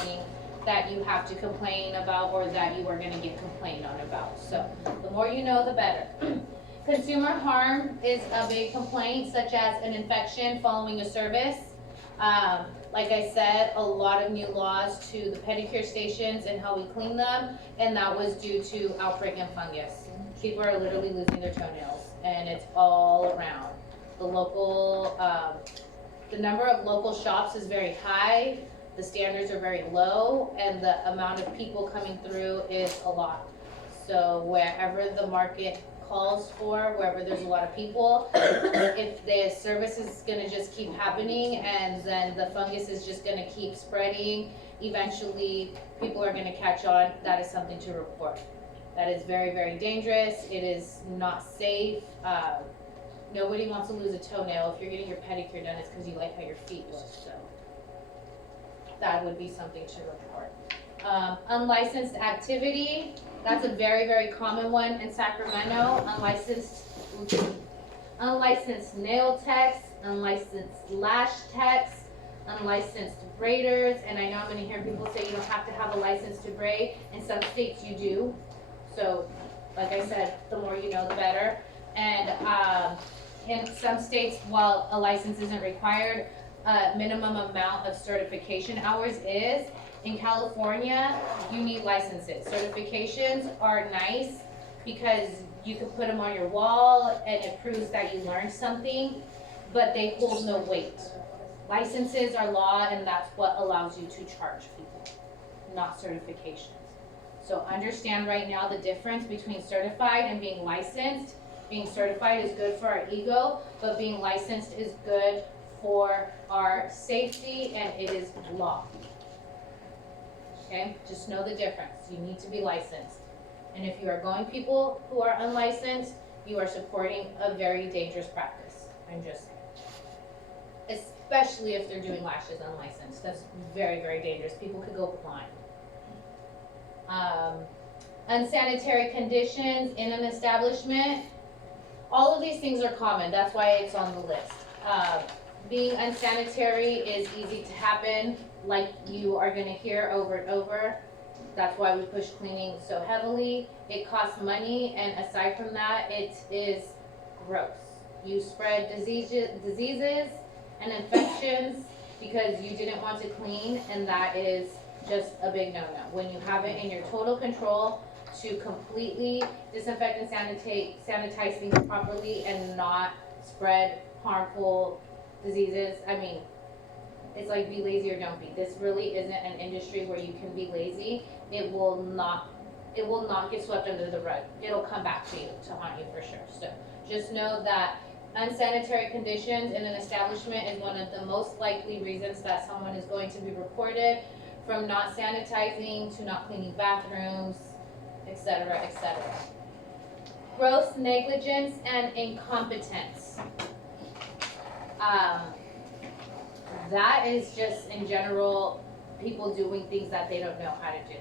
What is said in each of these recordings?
something that you have to complain about or that you are gonna get complained on about. So, the more you know, the better. Consumer harm is a big complaint, such as an infection following a service. Like I said, a lot of new laws to the pedicure stations and how we clean them, and that was due to outbreak and fungus. People are literally losing their toenails, and it's all around. The local, the number of local shops is very high, the standards are very low, and the amount of people coming through is a lot. So wherever the market calls for, wherever there's a lot of people, if the service is gonna just keep happening and then the fungus is just gonna keep spreading, eventually people are gonna catch on. That is something to report. That is very, very dangerous. It is not safe. Nobody wants to lose a toenail. If you're getting your pedicure done, it's because you like how your feet look, so that would be something to report. Unlicensed activity, that's a very, very common one in Sacramento. Unlicensed nail techs, unlicensed lash techs, unlicensed braiders, and I know I'm gonna hear people say you don't have to have a license to braid. In some states you do. So, like I said, the more you know, the better. And in some states, while a license isn't required, minimum amount of certification hours is. In California, you need licenses. Certifications are nice because you can put them on your wall and it proves that you learned something, but they hold no weight. Licenses are law, and that's what allows you to charge people, not certifications. So understand right now the difference between certified and being licensed. Being certified is good for our ego, but being licensed is good for our safety, and it is law. Okay, just know the difference. You need to be licensed. And if you are going people who are unlicensed, you are supporting a very dangerous practice. I'm just saying. Especially if they're doing lashes unlicensed. That's very, very dangerous. People could go blind. Unsanitary conditions in an establishment. All of these things are common. That's why it's on the list. Being unsanitary is easy to happen, like you are gonna hear over and over. That's why we push cleaning so heavily. It costs money, and aside from that, it is gross. You spread diseases and infections because you didn't want to clean, and that is just a big no-no. When you have it in your total control to completely disinfect and sanitize things properly and not spread harmful diseases, I mean, it's like be lazy or don't be. This really isn't an industry where you can be lazy. It will not get swept under the rug. It'll come back to you to haunt you for sure. So just know that unsanitary conditions in an establishment is one of the most likely reasons that someone is going to be reported, from not sanitizing to not cleaning bathrooms, etc., etc. Gross negligence and incompetence. That is just in general people doing things that they don't know how to do.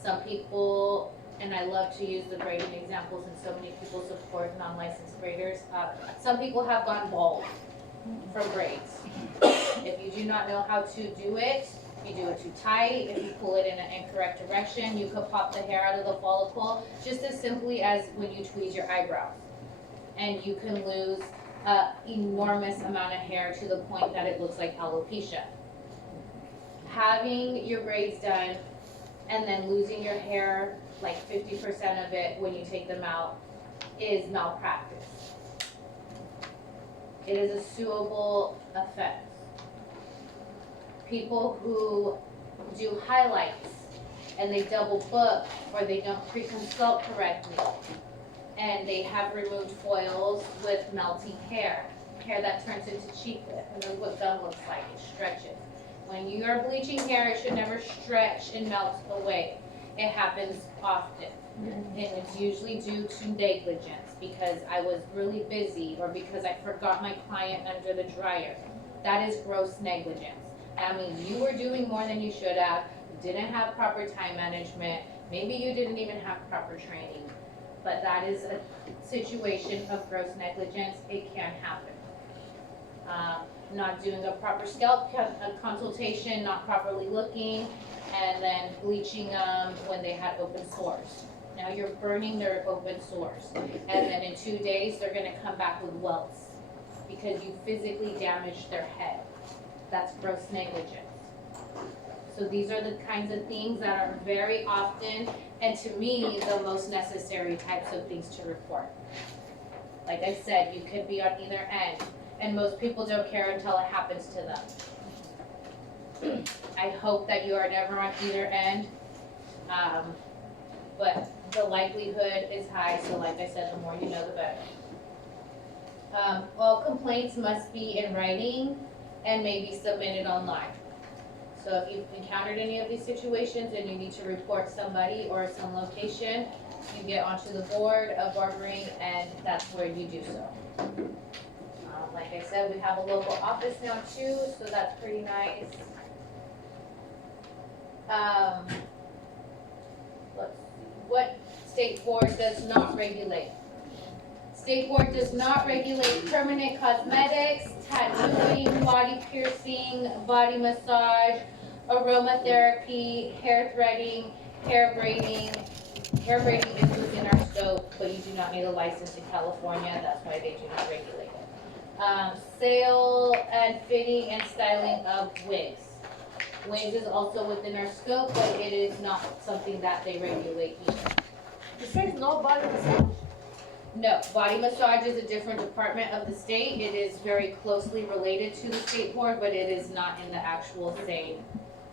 Some people, and I love to use the braiding examples, and so many people support non-licensed braiders. Some people have gone bald from braids. If you do not know how to do it, you do it too tight. If you pull it in an incorrect direction, you could pop the hair out of the follicle, just as simply as when you tweeze your eyebrows. And you can lose an enormous amount of hair to the point that it looks like alopecia. Having your braids done and then losing your hair, like 50% of it when you take them out, is malpractice. It is a suable offense. People who do highlights and they double book, or they don't pre-consult correctly, and they have removed foils with melting hair that turns into cheek lip, and then what gum looks like, it stretches. When you are bleaching hair, it should never stretch and melt away. It happens often, and it's usually due to negligence, because I was really busy or because I forgot my client under the dryer. That is gross negligence. That means you were doing more than you should have, you didn't have proper time management, maybe you didn't even have proper training. But that is a situation of gross negligence. It can happen. not doing a proper scalp consultation, not properly looking, and then bleaching them when they had open sores. Now you're burning their open sores, and then in 2 days, they're gonna come back with welts because you physically damaged their head. That's gross negligence. So these are the kinds of things that are very often, and to me, the most necessary types of things to report. Like I said, you could be on either end, and most people don't care until it happens to them. I hope that you are never on either end, but the likelihood is high, so like I said, the more you know, the better. All complaints must be in writing and may be submitted online. So if you've encountered any of these situations and you need to report somebody or some location, you get onto the board of barbering, and that's where you do so. Like I said, we have a local office now too, so that's pretty nice. Let's see, what state board does not regulate? State board does not regulate permanent cosmetics, tattooing, body piercing, body massage, aromatherapy, hair threading, hair braiding. Hair braiding is within our scope, but you do not need a license in California. That's why they do not regulate it. Sale and fitting and styling of wigs. Wigs is also within our scope, but it is not something that they regulate either. You say no body massage? No, body massage is a different department of the state. It is very closely related to the state board, but it is not in the actual same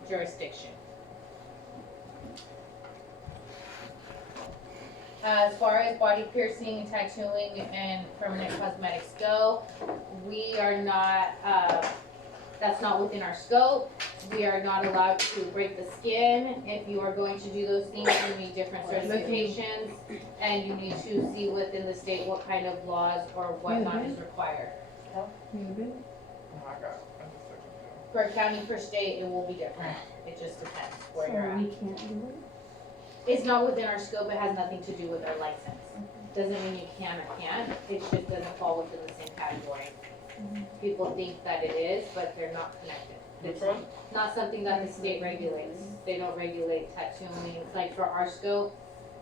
jurisdiction. As far as body piercing, tattooing, and permanent cosmetics go, we are not, that's not within our scope. We are not allowed to break the skin. If you are going to do those things, you need different certifications, and you need to see within the state what kind of laws or whatnot is required. Per county, per state, it will be different. It just depends where you're at. We can't do it? It's not within our scope, it has nothing to do with our license. Doesn't mean you can or can't, it just doesn't fall within the same category. People think that it is, but they're not connected. It's not something that the state regulates. They don't regulate tattooing, like for our scope,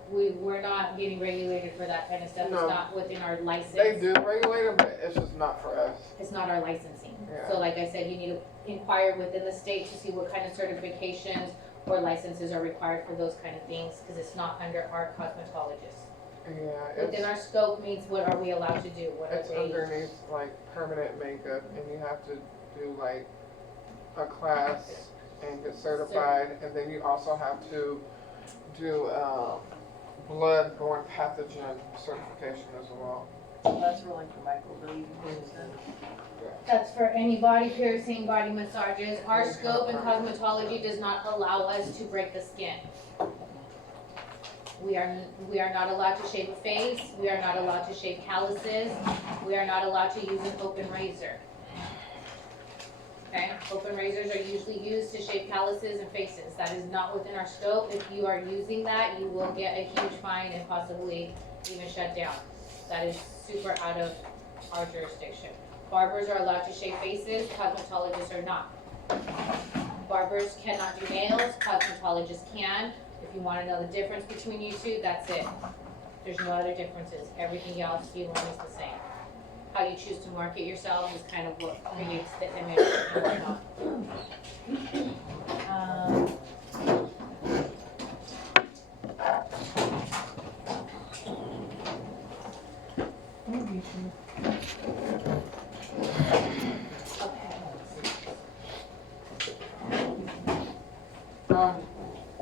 we're not getting regulated for that kind of stuff. No. It's not within our license. They do regulate it, but it's just not for us. It's not our licensing. Yeah. So like I said, you need to inquire within the state to see what kind of certifications or licenses are required for those kind of things, because it's not under our cosmetologist. Yeah, Within our scope means what are we allowed to do? What are it's they? underneath like permanent makeup, and you have to do like a class and get certified, and then you also have to do blood-borne pathogen certification as well. That's really for microblading. That's for any body piercing, body massages. Our scope in cosmetology does not allow us to break the skin. We are not allowed to shave a face. We are not allowed to shave calluses. We are not allowed to use an open razor. Okay, open razors are usually used to shave calluses and faces. That is not within our scope. If you are using that, you will get a huge fine and possibly even shut down. That is super out of our jurisdiction. Barbers are allowed to shave faces, cosmetologists are not. Barbers cannot do nails, cosmetologists can. If you want to know the difference between you two, that's it. There's no other differences. Everything else you learn is the same. How you choose to market yourself is kind of what creates the image and whatnot.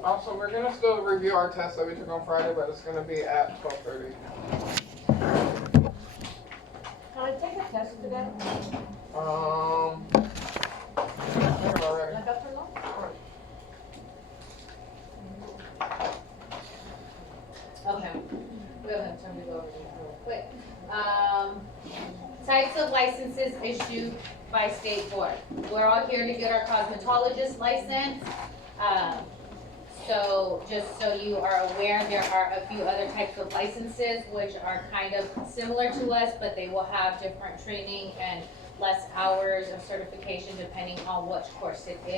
Also, we're gonna still review our test that we took on Friday, but it's gonna be at 12:30. Can I take a test today? I think I'm already. Like up or no? Okay, we don't have time to go over these real quick. Types of licenses issued by state board. We're all here to get our cosmetologist license. So just so you are aware, there are a few other types of licenses which are kind of similar to us, but they will have different training and less hours of certification depending on which course it is.